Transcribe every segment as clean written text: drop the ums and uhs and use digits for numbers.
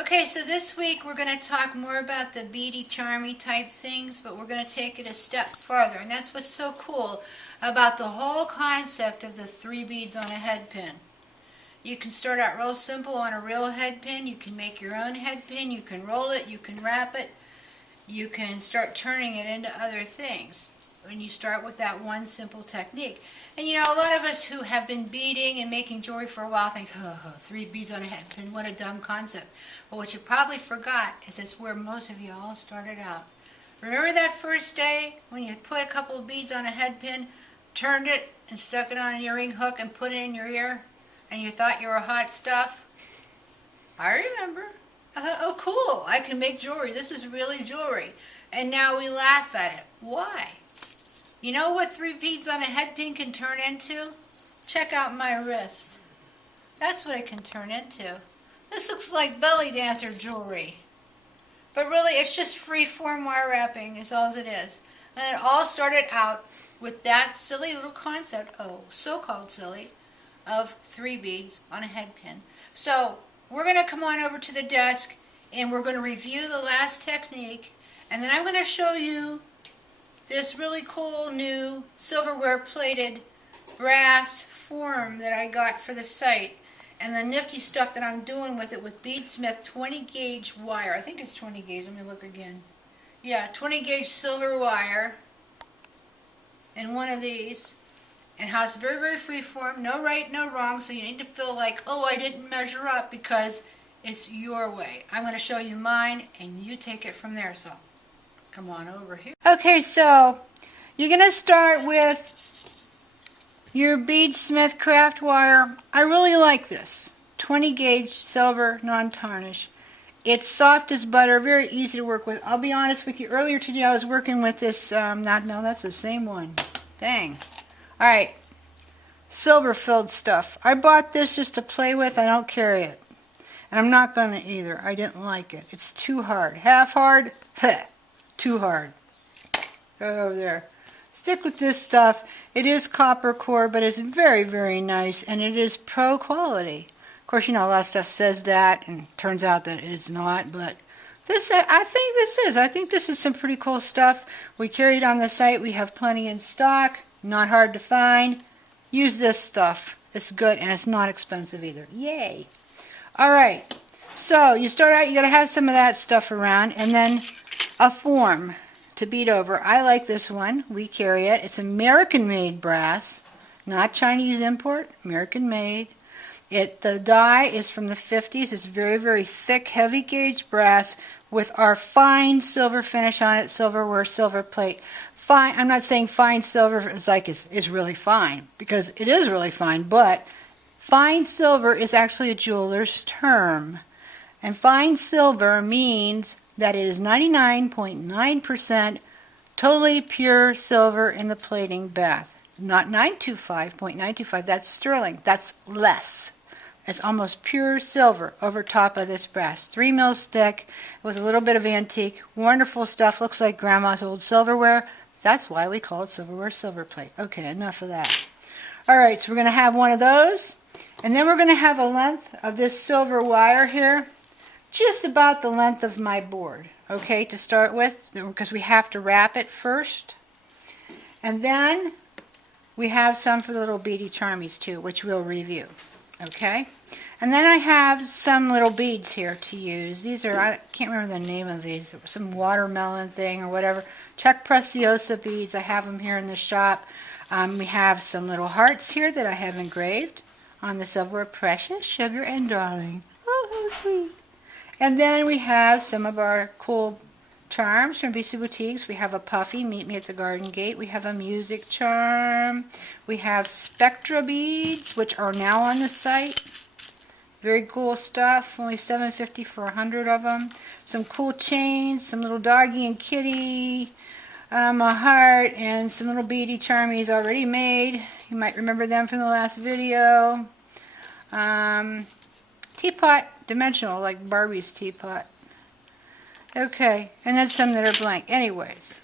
Okay, so this week we're going to talk more about the beady, charmy type things, but we're going to take it a step farther. And that's what's so cool about the whole concept of the 3 beads on a head pin. You can start out real simple on a real head pin. You can make your own head pin. You can roll it. You can wrap it. You can start turning it into other things when you start with that one simple technique. And you know, a lot of us who have been beading and making jewelry for a while think, oh, 3 beads on a head pin, what a dumb concept. But what you probably forgot is it's where most of you all started out. Remember that first day when you put a couple of beads on a head pin, turned it and stuck it on an earring hook and put it in your ear, and you thought you were hot stuff? I remember. I thought, oh cool, I can make jewelry. This is really jewelry. And now we laugh at it. Why? You know what 3 beads on a head pin can turn into? Check out my wrist. That's what it can turn into. This looks like belly dancer jewelry. But really, it's just free-form wire wrapping is all it is. And it all started out with that silly little concept, oh, so-called silly, of 3 beads on a head pin. So, we're going to come on over to the desk and we're going to review the last technique, and then I'm going to show you this really cool new silverware plated brass form that I got for the site, and the nifty stuff that I'm doing with it with Beadsmith 20 gauge wire. I think it's 20 gauge, let me look again. Yeah, 20 gauge silver wire and one of these. And how it's very, very free form, no right, no wrong, so you need to feel like, oh, I didn't measure up, because it's your way. I'm going to show you mine, and you take it from there, so come on over here. Okay, so you're going to start with your Beadsmith craft wire. I really like this. 20 gauge silver, non-tarnish. It's soft as butter, very easy to work with. I'll be honest with you, earlier today I was working with this, no, that's the same one. Dang. Alright, silver filled stuff. I bought this just to play with. I don't carry it. And I'm not going to either. I didn't like it. It's too hard. Half hard, too hard. Go over there. Stick with this stuff. It is copper core, but it's very, very nice, and it is pro quality. Of course, you know, a lot of stuff says that, and turns out that it is not, but this, I think this is some pretty cool stuff. We carry it on the site. We have plenty in stock. Not hard to find. Use this stuff. It's good, and it's not expensive either. Yay! Alright, so you start out, you got to have some of that stuff around, and then a form to bead over. I like this one. We carry it. It's American-made brass, not Chinese import, American-made. The die is from the 50s. It's very, very thick, heavy gauge brass with our fine silver finish on it, silverware, silver plate. Fine, I'm not saying fine silver is really fine, because it is really fine, but fine silver is actually a jeweler's term. And fine silver means that it is 99.9% totally pure silver in the plating bath. Not 925.925, that's sterling, that's less. It's almost pure silver over top of this brass. 3 mil thick with a little bit of antique. Wonderful stuff. Looks like grandma's old silverware. That's why we call it silverware silver plate. Okay, enough of that. Alright, so we're going to have one of those. And then we're going to have a length of this silver wire here. Just about the length of my board. Okay, to start with, because we have to wrap it first. And then we have some for the little beady charmies too, which we'll review. Okay, and then I have some little beads here to use. These are, I can't remember the name of these, some watermelon thing or whatever. Czech Preciosa beads. I have them here in the shop. We have some little hearts here that I have engraved on the silver. Precious, sugar, and darling. Oh, how sweet. And then we have some of our cool charms from BC Boutiques. We have a puffy, meet me at the garden gate. We have a music charm. We have spectra beads, which are now on the site. Very cool stuff. Only $7.50 for 100 of them. Some cool chains, some little doggy and kitty, a heart, and some little beady charmies already made. You might remember them from the last video. Teapot, dimensional, like Barbie's teapot. Okay, and then some that are blank. Anyways,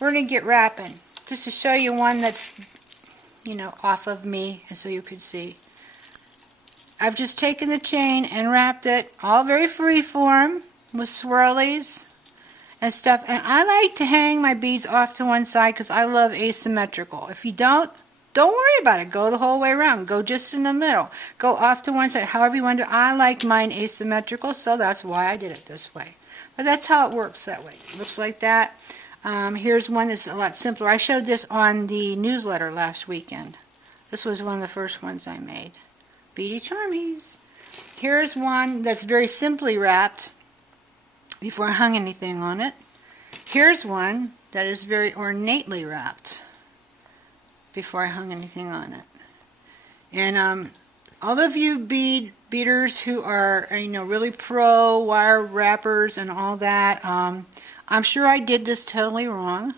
we're going to get wrapping. Just to show you one that's, you know, off of me, and so you can see. I've just taken the chain and wrapped it all very free form with swirlies and stuff. And I like to hang my beads off to one side because I love asymmetrical. If you don't worry about it. Go the whole way around. Go just in the middle. Go off to one side. However you want to do it. I like mine asymmetrical, so that's why I did it this way. But that's how it works that way. It looks like that. Here's one that's a lot simpler. I showed this on the newsletter last weekend. This was one of the first ones I made. Beady Charmies. Here's one that's very simply wrapped before I hung anything on it. Here's one that is very ornately wrapped before I hung anything on it. And all of you beaders who are, really pro wire wrappers and all that, I'm sure I did this totally wrong.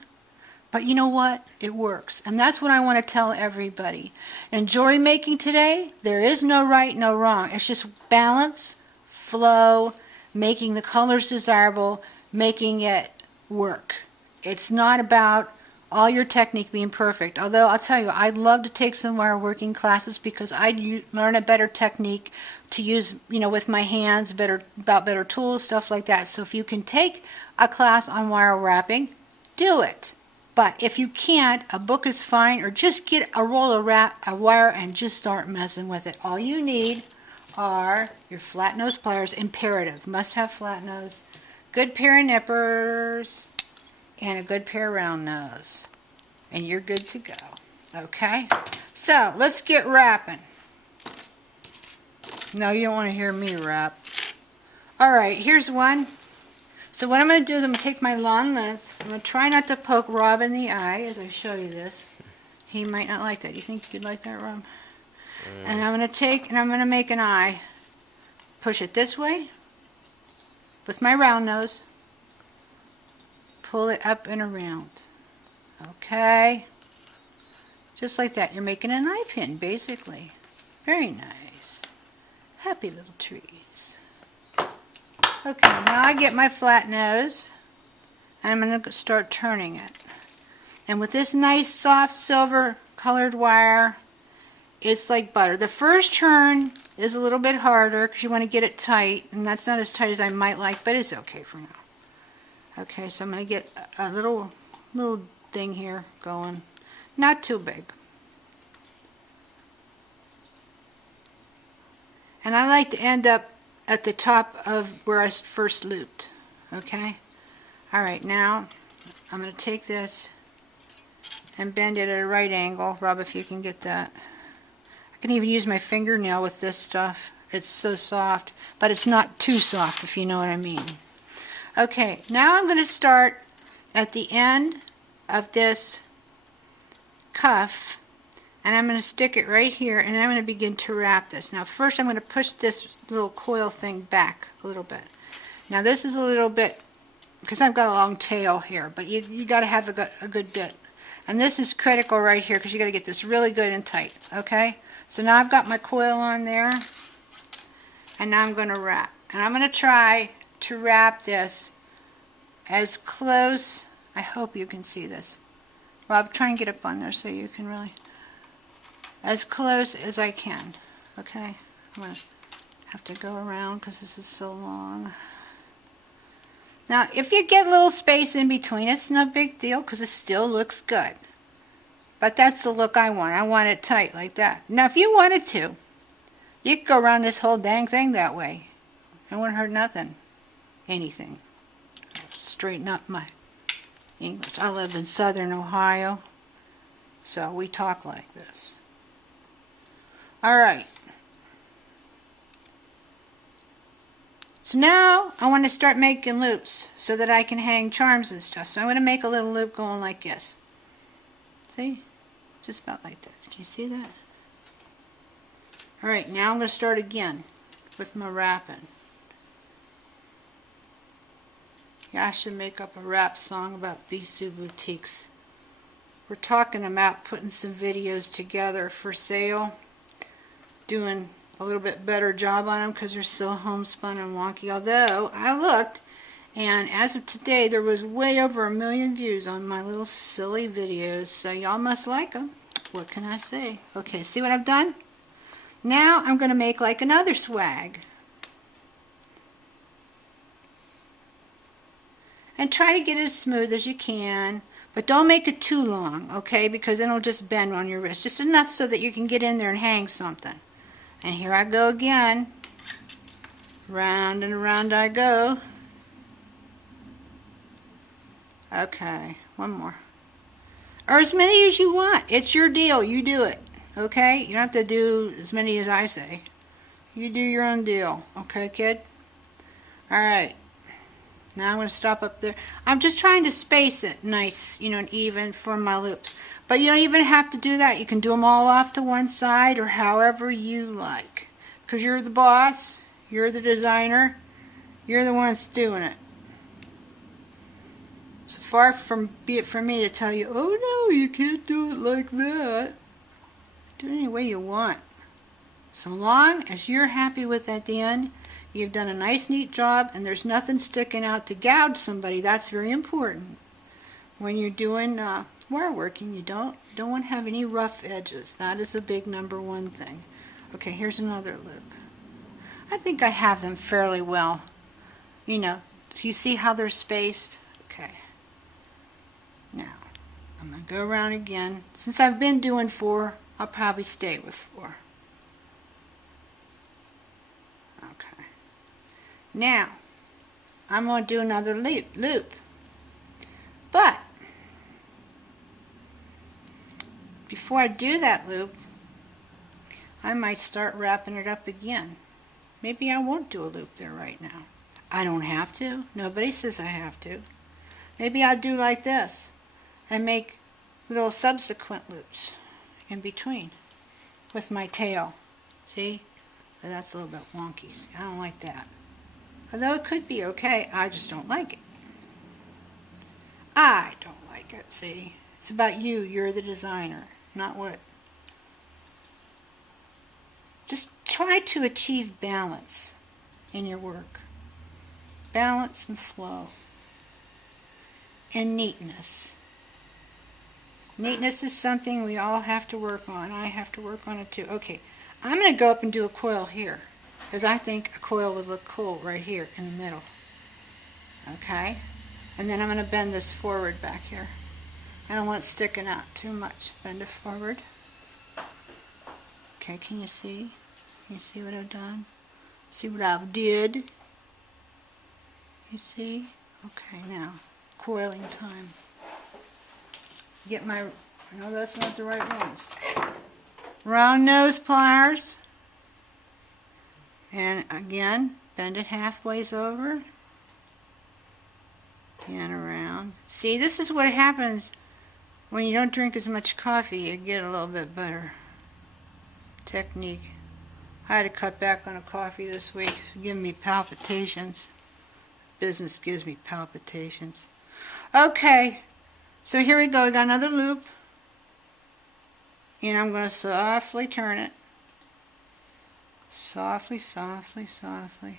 But you know what? It works. And that's what I want to tell everybody. In jewelry making today, there is no right, no wrong. It's just balance, flow, making the colors desirable, making it work. It's not about all your technique being perfect. Although I'll tell you, I'd love to take some wire working classes because I'd learn a better technique to use, with my hands, better tools, stuff like that. So if you can take a class on wire wrapping, do it. But if you can't, a book is fine, or just get a roll of wire and just start messing with it. All you need are your flat nose pliers, imperative, must have flat nose, good pair of nippers, and a good pair of round nose. And you're good to go. Okay? So, let's get wrapping. No, you don't want to hear me wrap. Alright, here's one. So what I'm going to do is I'm going to take my long length. I'm going to try not to poke Rob in the eye as I show you this. He might not like that. Do you think you'd like that, Rob? And I'm going to take and I'm going to make an eye. Push it this way with my round nose. Pull it up and around. Okay. Just like that. You're making an eye pin, basically. Very nice. Happy little trees. Okay, now I get my flat nose, and I'm going to start turning it. And with this nice, soft, silver colored wire, it's like butter. The first turn is a little bit harder because you want to get it tight, and that's not as tight as I might like, but it's okay for now. Okay, so I'm going to get a little thing here going. Not too big. And I like to end up at the top of where I first looped. Okay? Alright, now I'm going to take this and bend it at a right angle. Rob, if you can get that. I can even use my fingernail with this stuff. It's so soft, but it's not too soft, if you know what I mean. Okay, now I'm going to start at the end of this cuff, and I'm going to stick it right here, and I'm going to begin to wrap this. Now first I'm going to push this little coil thing back a little bit. Now this is a little bit, because I've got a long tail here, but you got to have a good bit. And this is critical right here, because you got to get this really good and tight. Okay? So now I've got my coil on there, and now I'm going to wrap. And I'm going to try to wrap this as close, I hope you can see this. Rob, try and get up on there so you can really, as close as I can. Okay? I'm going to have to go around because this is so long. Now, if you get a little space in between, it's no big deal because it still looks good. But that's the look I want. I want it tight like that. Now, if you wanted to, you could go around this whole dang thing that way. It wouldn't hurt nothing. Anything. Straighten up my English. I live in southern Ohio, so we talk like this. Alright. So now I want to start making loops so that I can hang charms and stuff. So I'm going to make a little loop going like this. See? Just about like that. Can you see that? Alright, now I'm going to start again with my wrapping. Yeah, I should make up a rap song about Bisou boutiques. We're talking about putting some videos together for sale. Doing a little bit better job on them because they're so homespun and wonky. Although I looked, and as of today there was way over 1 million views on my little silly videos, so y'all must like them. What can I say? Okay, see what I've done? Now I'm going to make like another swag. And try to get it as smooth as you can, but don't make it too long, okay, because then it'll just bend on your wrist. Just enough so that you can get in there and hang something. And here I go again. Round and around I go. Okay, one more. Or as many as you want. It's your deal. You do it, okay? You don't have to do as many as I say. You do your own deal, okay, kid? Alright. Now I'm going to stop up there. I'm just trying to space it nice, you know, and even for my loops. But you don't even have to do that. You can do them all off to one side or however you like. Because you're the boss. You're the designer. You're the one that's doing it. So far from be it from me to tell you, oh no, you can't do it like that. Do it any way you want. So long as you're happy with it at the end, you've done a nice, neat job, and there's nothing sticking out to gouge somebody. That's very important. When you're doing wire working, you don't want to have any rough edges. That is a big #1 thing. Okay, here's another loop. I think I have them fairly well. You know, do you see how they're spaced? Okay. Now, I'm going to go around again. Since I've been doing 4, I'll probably stay with 4. Okay. Now, I'm going to do another loop. But, before I do that loop, I might start wrapping it up again. Maybe I won't do a loop there right now. I don't have to. Nobody says I have to. Maybe I'll do like this and make little subsequent loops in between with my tail. See? But that's a little bit wonky. See, I don't like that. Although it could be okay, I just don't like it. I don't like it, see? It's about you. You're the designer, not what. Just try to achieve balance in your work. Balance and flow. And neatness. Neatness is something we all have to work on. I have to work on it too. Okay, I'm going to go up and do a coil here, because I think a coil would look cool right here in the middle. Okay? And then I'm going to bend this forward back here. I don't want it sticking out too much. Bend it forward. Okay, can you see? Can you see what I've done? See what I've did? You see? Okay, now, coiling time. Get my, no, that's not the right ones. Round nose pliers. And again, bend it halfways over. And around. See, this is what happens when you don't drink as much coffee. You get a little bit better technique. I had to cut back on the coffee this week. It's giving me palpitations. Business gives me palpitations. Okay, so here we go. We got another loop. And I'm going to softly turn it. Softly, softly, softly.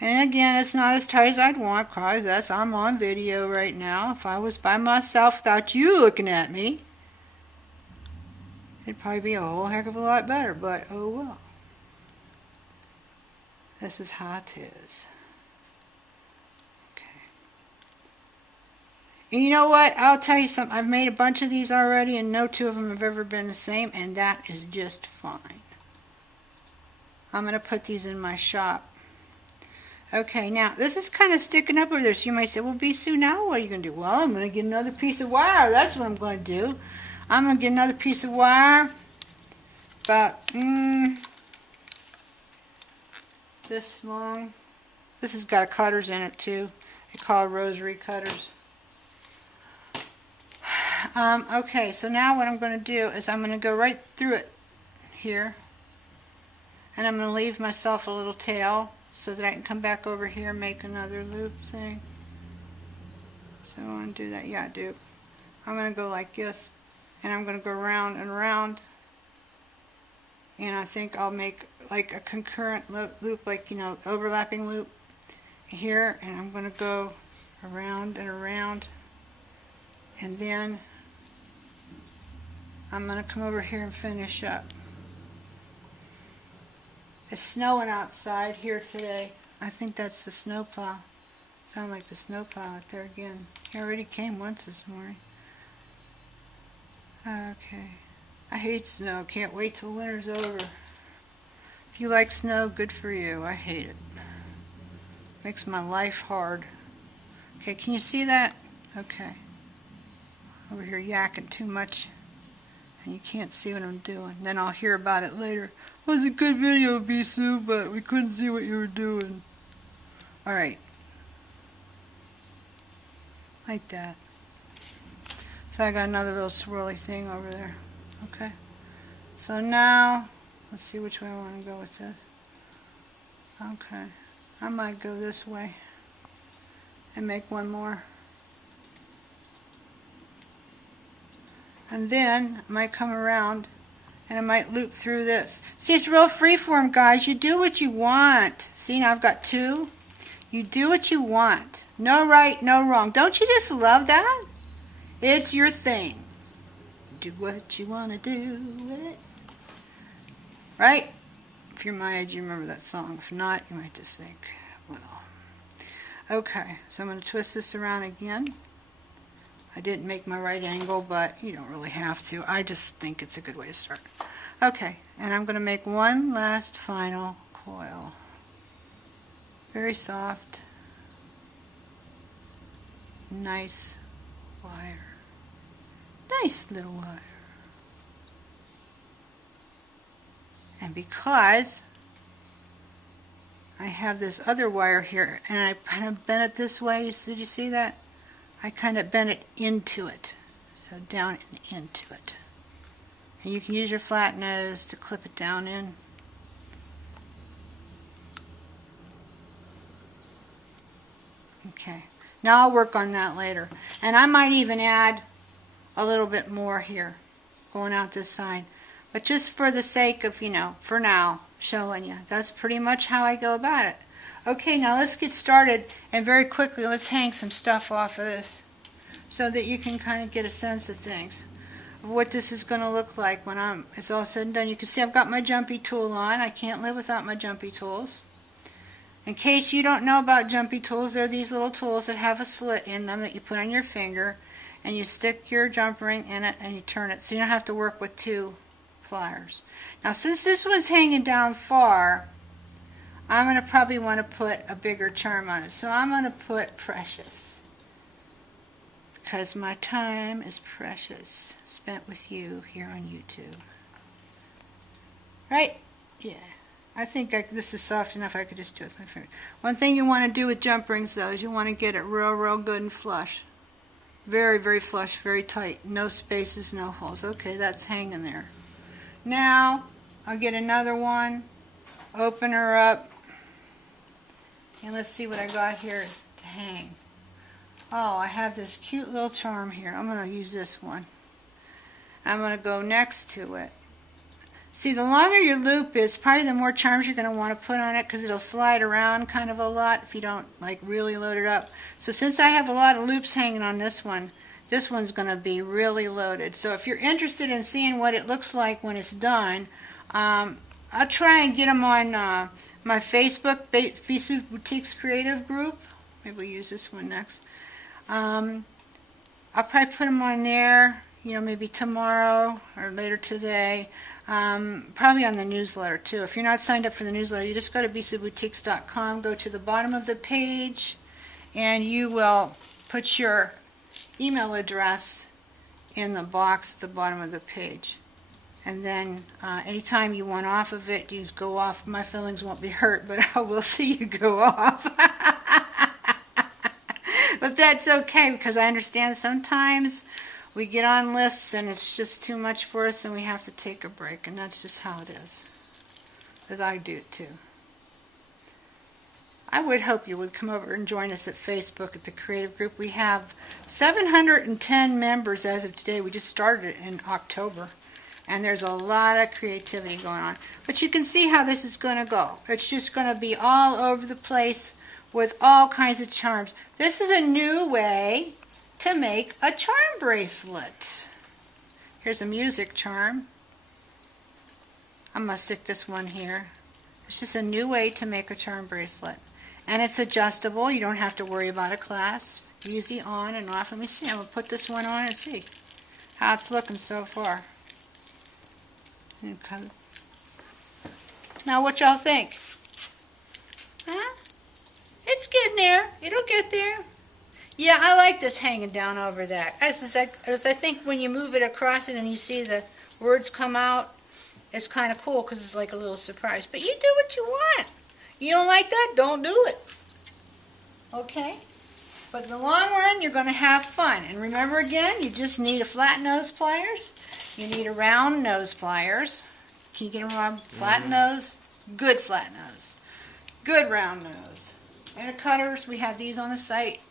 And again, it's not as tight as I'd want, because I'm on video right now. If I was by myself without you looking at me, it'd probably be a whole heck of a lot better, but oh well. This is how it is. Okay. And you know what? I'll tell you something. I've made a bunch of these already, and no two of them have ever been the same, and that is just fine. I'm going to put these in my shop. Okay, now, this is kind of sticking up over there, so you might say, well, Bisou, now what are you going to do? Well, I'm going to get another piece of wire. That's what I'm going to do. I'm going to get another piece of wire, about this long. This has got cutters in it, too. They call it rosary cutters. Okay, so now what I'm going to do is I'm going to go right through it here, and I'm going to leave myself a little tail, so that I can come back over here and make another loop thing. So I want to do that. Yeah, I do. I'm going to go like this, and I'm going to go around and around, and I think I'll make like a concurrent loop, like, you know, overlapping loop here, and I'm going to go around and around, and then I'm going to come over here and finish up. It's snowing outside here today. I think that's the snowplow. Sound like the snowplow out there again. He already came once this morning. Okay. I hate snow. Can't wait till winter's over. If you like snow, good for you. I hate it. Makes my life hard. Okay, can you see that? Okay. Over here yakking too much. And you can't see what I'm doing. Then I'll hear about it later. It was a good video, Bisu, but we couldn't see what you were doing. Alright. Like that. So I got another little swirly thing over there. Okay. So now, let's see which way I want to go with this. Okay. I might go this way and make one more. And then I might come around and I might loop through this. See, it's real freeform, guys. You do what you want. See, now I've got two. You do what you want. No right, no wrong. Don't you just love that? It's your thing. Do what you want to do with it. Right? If you're my age, you remember that song. If not, you might just think, well. Okay, so I'm going to twist this around again. I didn't make my right angle, but you don't really have to. I just think it's a good way to start. Okay, and I'm going to make one last final coil. Very soft. Nice wire. Nice little wire. And because I have this other wire here, and I kind of bent it this way, did you see that? I kind of bent it into it. So down and into it. And you can use your flat nose to clip it down in. Okay. Now I'll work on that later. And I might even add a little bit more here, going out this side. But just for the sake of, for now, showing you. That's pretty much how I go about it. Okay, now let's get started. And very quickly, let's hang some stuff off of this so that you can kind of get a sense of things. Of what this is going to look like when it's all said and done. You can see I've got my jumpy tool on. I can't live without my jumpy tools. In case you don't know about jumpy tools, they're these little tools that have a slit in them that you put on your finger, and you stick your jump ring in it and you turn it, so you don't have to work with two pliers. Now since this one's hanging down far, I'm going to probably want to put a bigger charm on it. So I'm going to put Precious, because my time is precious spent with you here on YouTube. Right? Yeah. I think this is soft enough I could just do it with my finger. One thing you want to do with jump rings, though, is you want to get it real good and flush. Very, very flush, very tight. No spaces, no holes. Okay, that's hanging there. Now, I'll get another one, open her up, and let's see what I got here to hang. Oh, I have this cute little charm here. I'm going to use this one. I'm going to go next to it. See, the longer your loop is, probably the more charms you're going to want to put on it, because it'll slide around kind of a lot if you don't really load it up. So since I have a lot of loops hanging on this one's going to be really loaded. So if you're interested in seeing what it looks like when it's done, I'll try and get them on my Facebook, Bisu Boutiques Creative Group. Maybe we'll use this one next. I'll probably put them on there, maybe tomorrow or later today. Probably on the newsletter too. If you're not signed up for the newsletter, you just go to bisuboutiques.com, go to the bottom of the page, and you will put your email address in the box at the bottom of the page. And then anytime you want off of it, you just go off. My feelings won't be hurt, but I will see you go off. But that's okay, because I understand sometimes we get on lists and it's just too much for us and we have to take a break, and that's just how it is. Because I do it too. I would hope you would come over and join us at Facebook at the Creative Group. We have 710 members as of today. We just started it in October. And there's a lot of creativity going on. But you can see how this is going to go. It's just going to be all over the place with all kinds of charms. This is a new way to make a charm bracelet. Here's a music charm. I'm going to stick this one here. It's just a new way to make a charm bracelet. And it's adjustable. You don't have to worry about a clasp. Easy on and off. Let me see. I'm going to put this one on and see how it's looking so far. Okay. Now what y'all think? Huh? It's getting there. It'll get there. Yeah, I like this hanging down over that. As I think when you move it across it and you see the words come out, it's kind of cool because it's like a little surprise. But you do what you want. You don't like that? Don't do it. Okay? But in the long run, you're going to have fun. And remember again, you just need a flat nose pliers. You need a round nose pliers. Can you get them around? Flat nose? Good flat nose. Good round nose. And the cutters, we have these on the site.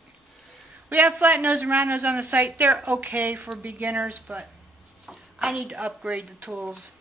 We have flat nose and round nose on the site. They're okay for beginners, but I need to upgrade the tools.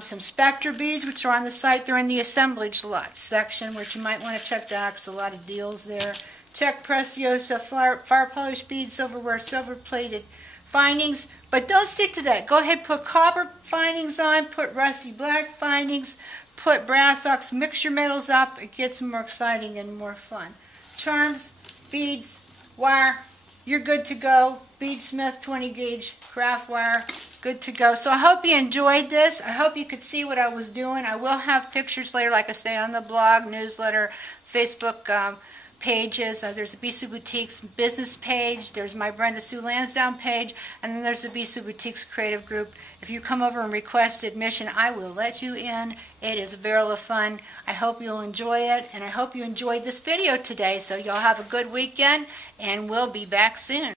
Some Spectre beads, which are on the site. They're in the assemblage lot section, which you might want to check that out because a lot of deals there. Check Preciosa, fire polished beads, silverware, silver plated findings. But don't stick to that. Go ahead, put copper findings on, put rusty black findings, put brass ox, mix your metals up. It gets more exciting and more fun. Charms, beads, wire, you're good to go. Beadsmith 20 gauge craft wire, good to go. So I hope you enjoyed this. I hope you could see what I was doing. I will have pictures later, like I say, on the blog, newsletter, Facebook pages. There's a Bisou Boutiques business page. There's my Brenda Sue Lansdowne page. And then there's the Bisou Boutiques creative group. If you come over and request admission, I will let you in. It is a barrel of fun. I hope you'll enjoy it. And I hope you enjoyed this video today. So y'all have a good weekend. And we'll be back soon.